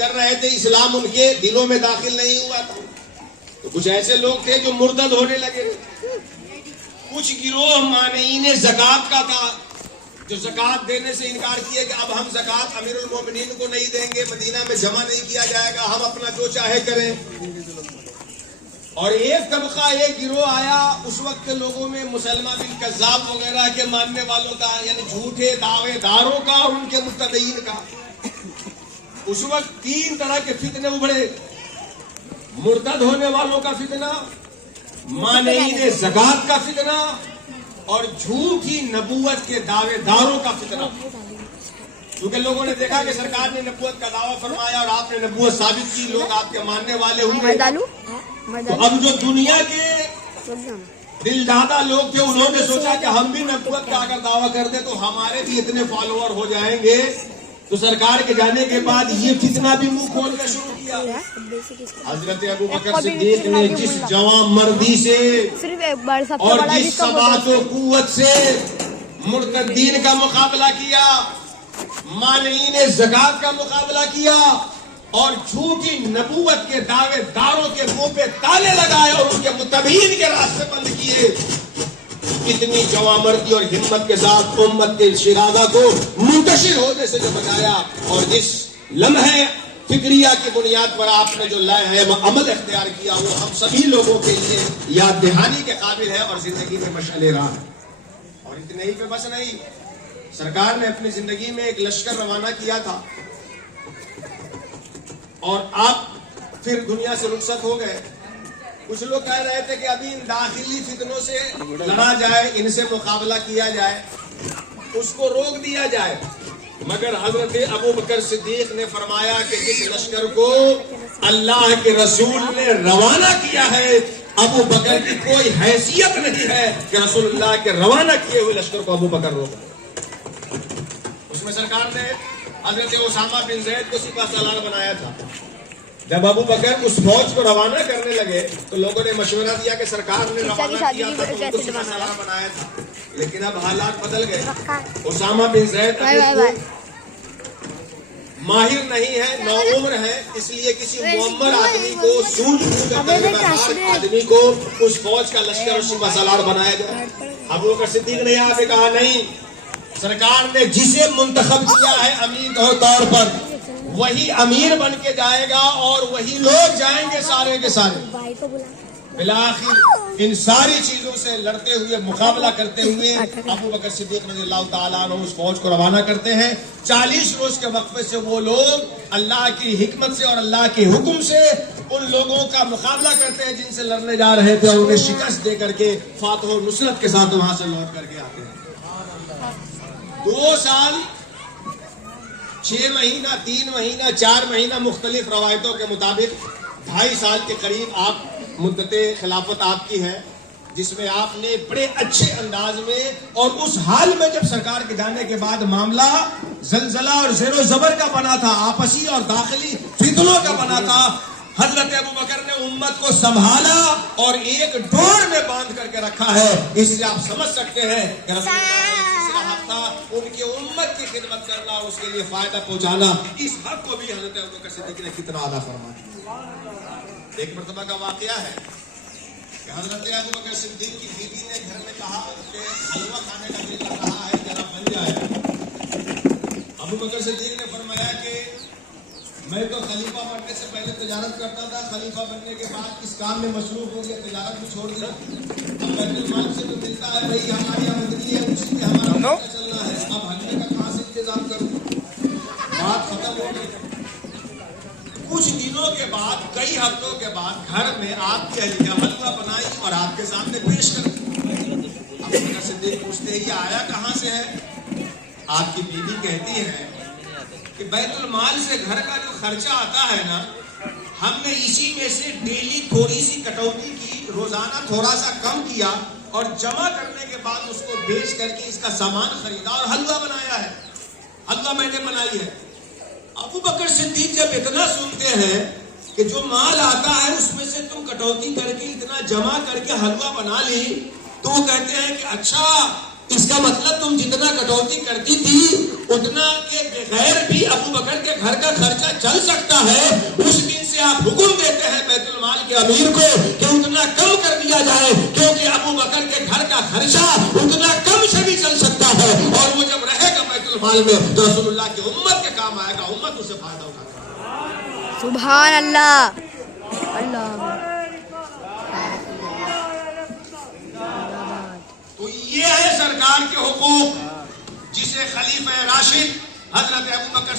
کر رہے تھے اسلام ان کے دلوں میں داخل نہیں ہوا تھا، تو کچھ ایسے لوگ تھے جو مرتد ہونے لگے، کچھ گروہ مانعین زکوٰۃ کا تھا جو زکوٰۃ دینے سے انکار کیے کہ اب ہم زکوٰۃ امیر المومنین کو نہیں دیں گے، مدینہ میں جمع نہیں کیا جائے گا، ہم اپنا جو چاہے کریں۔ اور ایک طبقہ ایک گروہ آیا اس وقت کے لوگوں میں مسلمہ بن کذاب وغیرہ کے ماننے والوں کا، یعنی جھوٹے دعوے داروں کا اور ان کے متدین کا۔ اس وقت تین طرح کے فتنے ابھرے، مرتد ہونے والوں کا فتنہ، مانعین زکوٰۃ کا فتنہ، اور جھوٹی نبوت کے دعوے داروں کا فتنہ۔ کیونکہ لوگوں نے دیکھا کہ سرکار نے نبوت کا دعویٰ فرمایا اور آپ نے نبوت ثابت کی، لوگ آپ کے ماننے والے ہوئے۔ تو اب جو دنیا کے دل دادا لوگ تھے انہوں نے سوچا کہ ہم بھی نبوت کا اگر دعویٰ کر دیں تو ہمارے بھی اتنے فالوور ہو جائیں گے، تو سرکار کے جانے کے بعد یہ فتنہ بھی منہ کھول کر شروع کیا۔ حضرت ابو بکر صدیق نے جس جوان مردی سے اور جس ثبات و قوت سے مرتدین کا مقابلہ کیا، مانعین زکوٰۃ کا مقابلہ کیا، اور جھوٹی نبوت کے دعوے داروں کے منہ پہ تالے لگائے اور ان کے متبعین کے راستے بند کیے، اتنی جوامردی اور ہمت کے ساتھ امت کے شرازہ کو منتشر ہونے سے جو بچایا، اور جس لمحے فکریہ کی بنیاد پر آپ نے جو لائے ہیں وہ عمل اختیار کیا، وہ ہم سبھی لوگوں کے لیے یاد دہانی کے قابل ہے اور زندگی میں مشعل راہ ہے۔ اور اتنے ہی پہ بس نہیں، سرکار نے اپنی زندگی میں ایک لشکر روانہ کیا تھا، اور آپ پھر دنیا سے رخصت ہو گئے۔ کچھ لوگ کہہ رہے تھے کہ ابھی ان داخلی فتنوں سے لڑا جائے، ان سے مقابلہ کیا جائے، اس کو روک دیا جائے، مگر حضرت ابو بکر صدیق نے فرمایا کہ جس لشکر کو اللہ کے رسول نے روانہ کیا ہے، ابو بکر کی کوئی حیثیت نہیں ہے کہ رسول اللہ کے روانہ کیے ہوئے لشکر کو ابو بکر روکے۔ اس میں سرکار نے حضرت اسامہ بن زید کو سپہ سالار بنایا تھا۔ جب ابو بکر اس فوج کو روانہ کرنے لگے تو لوگوں نے مشورہ دیا کہ سرکار نے روانہ کیا تھا تو ان کو سپہ سالار بنایا تھا، لیکن اب حالات بدل گئے۔ اسامہ بن زید ماہر نہیں ہے، نوعمر ہے، اس لیے کسی معمر آدمی کو سوجھ بوجھ آدمی کو اس فوج کا لشکر اور سپہ سالار بنایا جائے۔ ابو بکر صدیق نے یہاں پہ کہا نہیں، سرکار نے جسے منتخب کیا ہے امیر کے طور پر وہی امیر بن کے جائے گا اور وہی لوگ جائیں گے سارے کے سارے۔ بالآخر ان ساری چیزوں سے لڑتے ہوئے، مقابلہ کرتے ہوئے ابو بکر صدیق رضی اللہ تعالیٰ عنہ اس فوج کو روانہ کرتے ہیں۔ 40 روز کے وقفے سے وہ لوگ اللہ کی حکمت سے اور اللہ کے حکم سے ان لوگوں کا مقابلہ کرتے ہیں جن سے لڑنے جا رہے تھے، اور انہیں شکست دے کر کے فاتح و نصرت کے ساتھ وہاں سے لوٹ کر کے آتے ہیں۔ 2 سال 6 مہینہ 3 مہینہ 4 مہینہ مختلف روایتوں کے مطابق 2.5 سال کے قریب آپ مدت خلافت آپ کی ہے، جس میں آپ نے بڑے اچھے انداز میں اور اس حال میں جب سرکار کے جانے کے بعد معاملہ زلزلہ اور زیر و زبر کا بنا تھا، آپسی اور داخلی فتنوں کا بنا تھا، حضرت ابو بکر نے امت کو سنبھالا اور ایک ڈور میں باندھ کر کے رکھا ہے۔ اس سے آپ سمجھ سکتے ہیں کہ رسول اللہ کا حق ان کی امت کی خدمت کرنا، اس کے لیے فائدہ پہنچانا، اس حق کو بھی حضرت ابو بکر صدیق نے کتنا ادا فرمایا۔ ایک مرتبہ کا واقعہ ہے کہ حضرت ابو بکر صدیق کی بیوی نے گھر میں کہا کہ حلوہ کھانے کا دل کر رہا ہے، ذرا بن جائے۔ ابو بکر صدیق نے فرمایا کہ میں تو خلیفہ بننے سے پہلے تجارت کرتا تھا، خلیفہ بننے کے بعد اس کام میں مصروف ہو گیا، تجارت بھی چھوڑ دیا، اب بیت المال سے تو ملتا ہے بھائی، ہماری آمدنی ہے، اسی میں ہمارا چلنا ہے، اب حلوے کا کہاں سے انتظام کروں؟ بات ختم ہو گئی۔ کچھ دنوں کے بعد، کئی ہفتوں کے بعد گھر میں آپ کی اہلیہ حلوہ بنائی اور آپ کے سامنے پیش کر دی۔ ابو بکر صدیق پوچھتے ہیں یہ آیا کہاں سے ہے؟ آپ کی بیوی کہتی ہے کہ بیت المال سے گھر کا جو خرچہ آتا ہے نا، ہم نے اسی میں سے ڈیلی تھوڑی سی کٹوتی کی، روزانہ تھوڑا سا کم کیا اور جمع کرنے کے بعد اس کو بیچ کر کے اس کا سامان خریدا اور حلوہ بنایا ہے، حلوہ میں نے بنائی ہے۔ ابو بکر صدیق جب اتنا سنتے ہیں کہ جو مال آتا ہے اس میں سے تم کٹوتی کر کے اتنا جمع کر کے حلوہ بنا لی، تو وہ کہتے ہیں کہ اچھا اس کا مطلب تم جتنا کٹوتی کرتی تھی اتنا کے بغیر بھی ابو بکر کے گھر کا خرچہ چل سکتا ہے. اس دن سے آپ حکم دیتے ہیں بیت المال کے امیر کو کہ اتنا کم کر دیا جائے, کیونکہ ابو بکر کے گھر کا خرچہ اتنا کم سے بھی چل سکتا ہے, اور وہ جب رہے گا بیت المال میں تو رسول اللہ کی امت کے کام آئے گا, امت اسے فائدہ اٹھائے گا. سبحان اللہ. اللہ تو یہ ہے سرکار کے حقوق جسے خلیفہ راشد حضرت ابو بکر